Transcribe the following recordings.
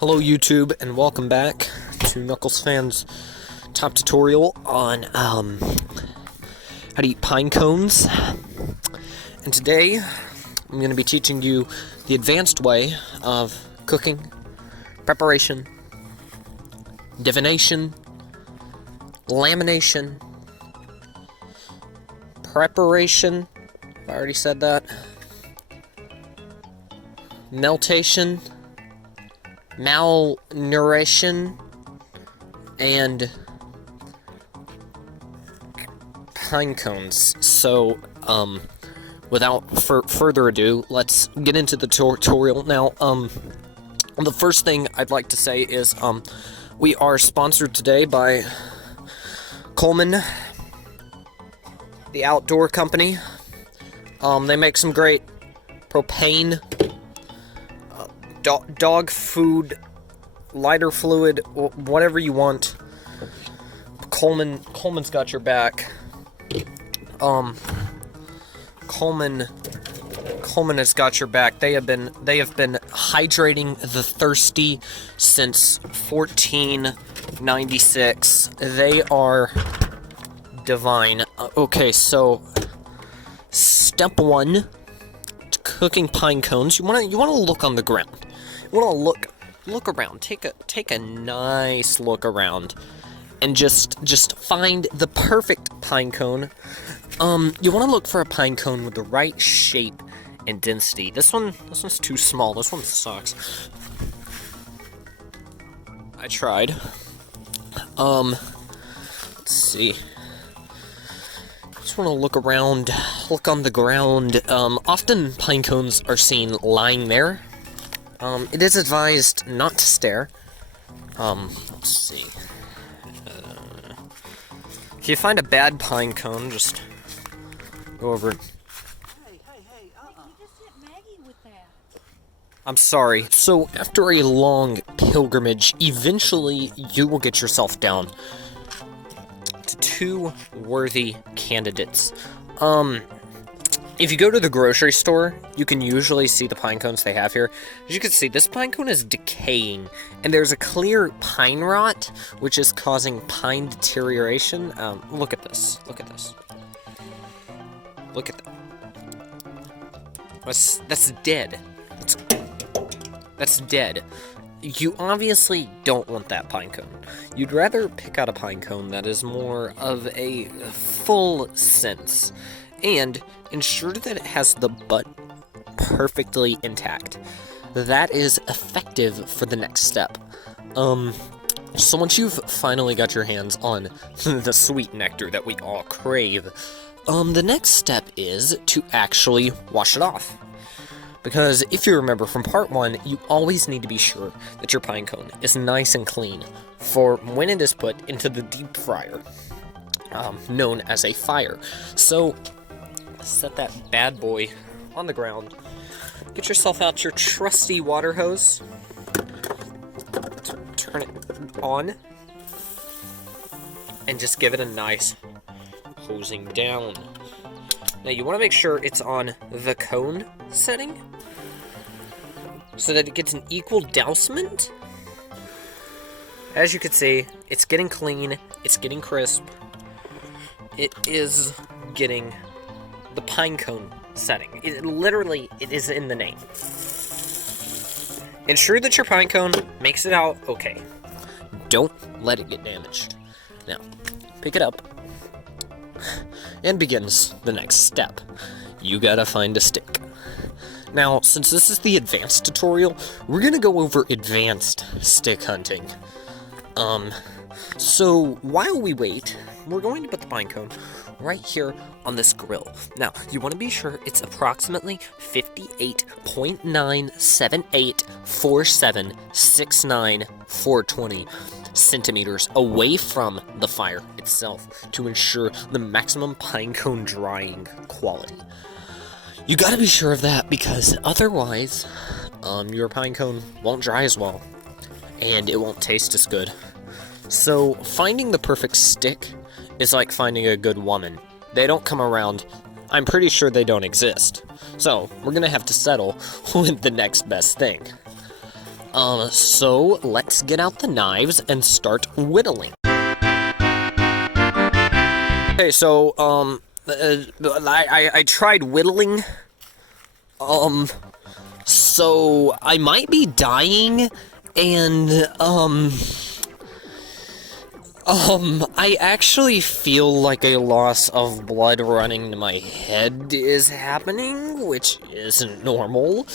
Hello YouTube, and welcome back to Knuckles Fans' top tutorial on how to eat pine cones. And today, I'm going to be teaching you the advanced way of cooking, preparation, divination, lamination, preparation, I already said that, meltation, malnutrition, and pine cones. So, without further ado, let's get into the tutorial. Now, the first thing I'd like to say is, we are sponsored today by Coleman, the outdoor company. They make some great propane, dog food, lighter fluid, whatever you want. Coleman's got your back. Coleman has got your back. They have been hydrating the thirsty since 1496. They are divine. Okay, so step one, cooking pine cones. You want to look on the ground. You want to look around. Take a nice look around, and just find the perfect pine cone. You want to look for a pine cone with the right shape and density. This one's too small. This one sucks. I tried. Let's see. Just want to look around, look on the ground. Often pine cones are seen lying there. It is advised not to stare. Let's see. If you find a bad pine cone, just go over. Hey, you just hit Maggie with that. I'm sorry. So, after a long pilgrimage, eventually you will get yourself down to two worthy candidates. If you go to the grocery store, you can usually see the pine cones they have here. As you can see, this pine cone is decaying, and there's a clear pine rot, which is causing pine deterioration. Look at this. Look at this. Look at that. That's dead. That's dead. You obviously don't want that pine cone. You'd rather pick out a pine cone that is more of a full sense, and ensure that it has the butt perfectly intact. That is effective for the next step. So once you've finally got your hands on the sweet nectar that we all crave, the next step is to actually wash it off. Because if you remember from part 1, you always need to be sure that your pine cone is nice and clean for when it is put into the deep fryer, known as a fire. So, set that bad boy on the ground. Get yourself out your trusty water hose. Turn it on. And just give it a nice hosing down. Now you want to make sure it's on the cone setting so that it gets an equal dousement. As you can see, it's getting clean, it's getting crisp. It is getting the pine cone setting. It is in the name. Ensure that your pine cone makes it out okay. Don't let it get damaged. Now, pick it up, and begins the next step. You gotta find a stick. Now, since this is the advanced tutorial, we're gonna go over advanced stick hunting. So while we wait, we're going to put the pine cone right here on this grill. Now, you want to be sure it's approximately 58.9784769,420 centimeters away from the fire itself to ensure the maximum pine cone drying quality. You gotta be sure of that, because otherwise, your pine cone won't dry as well, and it won't taste as good. So, finding the perfect stick is like finding a good woman. They don't come around. I'm pretty sure they don't exist. So, we're gonna have to settle with the next best thing. So let's get out the knives and start whittling. Okay, so, I tried whittling, so I might be dying, and, I actually feel like a loss of blood running to my head is happening, which isn't normal.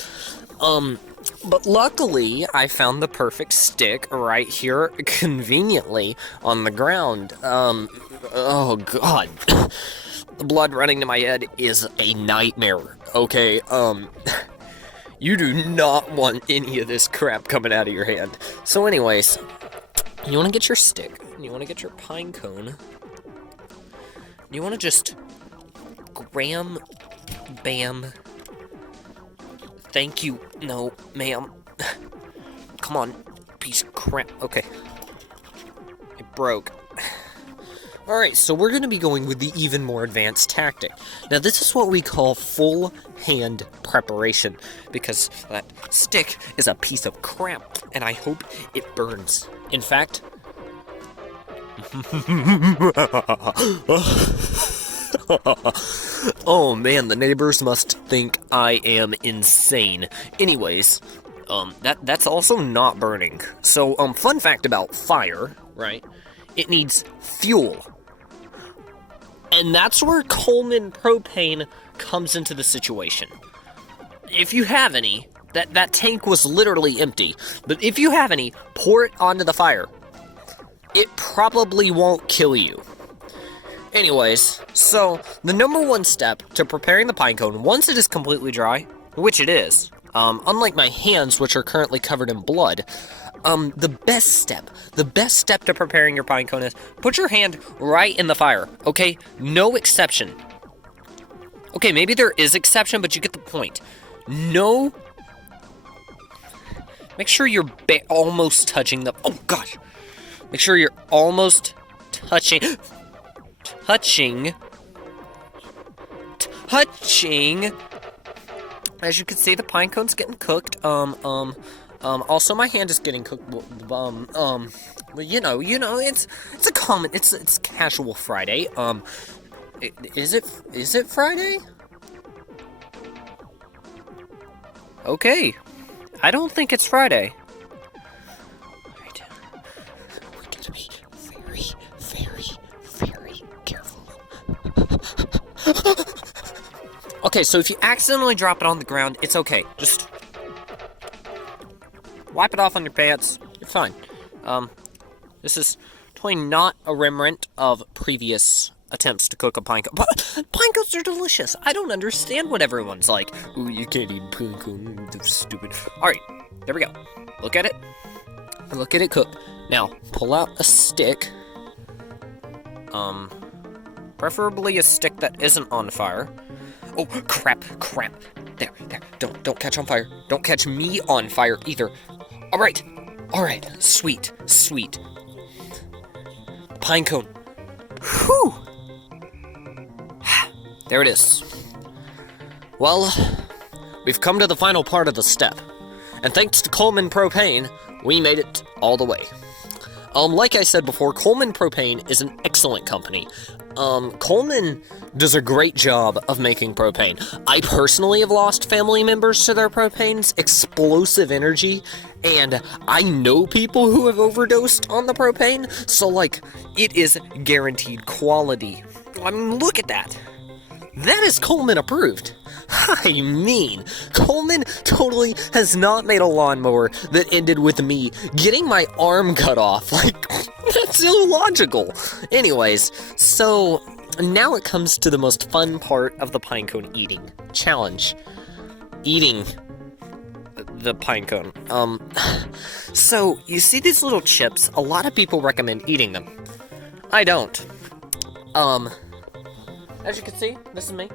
But luckily, I found the perfect stick right here, conveniently, on the ground. Oh god. The blood running to my head is a nightmare, okay? You do not want any of this crap coming out of your hand. So anyways, you want to get your stick, you want to get your pine cone, you want to just gram, bam, thank you, no, ma'am, come on, piece of crap, okay, it broke. Alright, so we're going to be going with the even more advanced tactic. Now this is what we call full hand preparation, because that stick is a piece of crap, and I hope it burns. In fact... Oh man, the neighbors must think I am insane. Anyways, that's also not burning. So, fun fact about fire, right? It needs fuel. And that's where Coleman propane comes into the situation. If you have any, that tank was literally empty, but if you have any, pour it onto the fire. It probably won't kill you. Anyways, so the number one step to preparing the pine cone, once it is completely dry, which it is, unlike my hands, which are currently covered in blood, the best step to preparing your pine cone is put your hand right in the fire, okay? No exception. Okay, maybe there is exception, but you get the point. No. Make sure you're almost touching the, oh gosh. Make sure you're almost touching. As you can see, the pine cone's getting cooked. Also my hand is getting cooked. Well, you know, it's it's casual Friday. Is it Friday? Okay. I don't think it's Friday. Alright. We gotta be very careful. Okay, so if you accidentally drop it on the ground, it's okay. Just wipe it off on your pants. You're fine. This is totally not a remnant of previous attempts to cook a pine cone. But pine cones are delicious. I don't understand what everyone's like. Ooh, you can't eat pine cone. That's stupid. Alright, there we go. Look at it. Look at it cook. Now, pull out a stick. Preferably a stick that isn't on fire. Oh, crap. There. Don't catch on fire. Don't catch me on fire either. Alright, sweet. Pine cone. Whew! There it is. Well, we've come to the final part of the step. And thanks to Coleman Propane, we made it all the way. Like I said before, Coleman Propane is an excellent company. Coleman does a great job of making propane. I personally have lost family members to their propane's explosive energy, and I know people who have overdosed on the propane, so, like, it is guaranteed quality. I mean, look at that. That is Coleman approved. I mean, Coleman totally has not made a lawnmower that ended with me getting my arm cut off. Like, that's illogical. Anyways, so now it comes to the most fun part of the pinecone eating challenge. Eating the pinecone. So, you see these little chips? A lot of people recommend eating them. I don't. As you can see, this is me.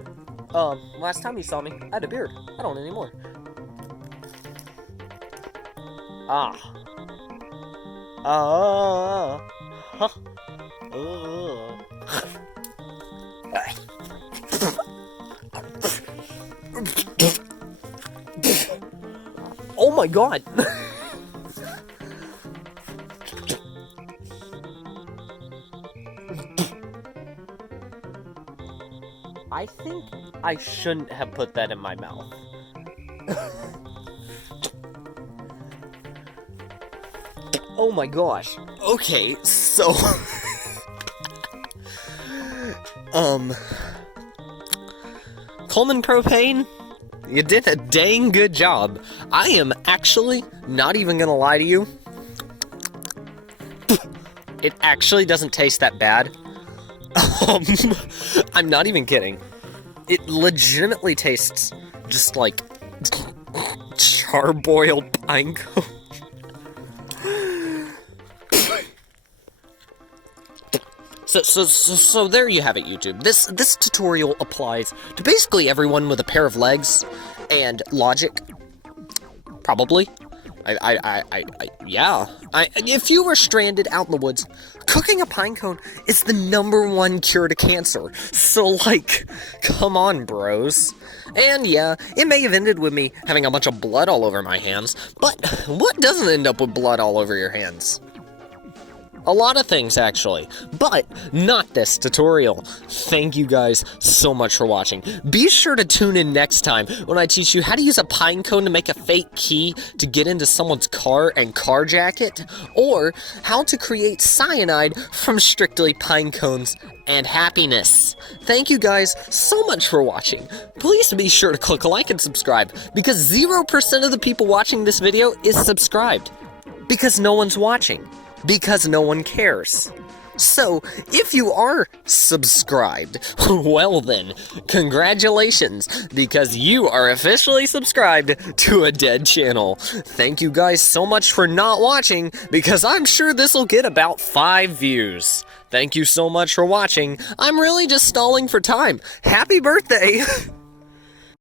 Last time you saw me, I had a beard. I don't anymore. Oh my god! I think I shouldn't have put that in my mouth. Oh my gosh. Okay, so... Coleman Propane, you did a dang good job. I am actually not even gonna lie to you. It actually doesn't taste that bad. I'm not even kidding. It legitimately tastes just like charbroiled pinecone. So there you have it, YouTube. This tutorial applies to basically everyone with a pair of legs and logic. Probably. Yeah. If you were stranded out in the woods, cooking a pinecone is the #1 cure to cancer. So, like, come on, bros. And yeah, it may have ended with me having a bunch of blood all over my hands, but what doesn't end up with blood all over your hands? A lot of things, actually, but not this tutorial. Thank you guys so much for watching. Be sure to tune in next time when I teach you how to use a pinecone to make a fake key to get into someone's car and carjack it, or how to create cyanide from strictly pinecones and happiness. Thank you guys so much for watching. Please be sure to click like and subscribe, because 0% of the people watching this video is subscribed. Because no one's watching. Because no one cares. So, if you are subscribed, well then, congratulations, because you are officially subscribed to a dead channel. Thank you guys so much for not watching, because I'm sure this will get about 5 views. Thank you so much for watching. I'm really just stalling for time. Happy birthday!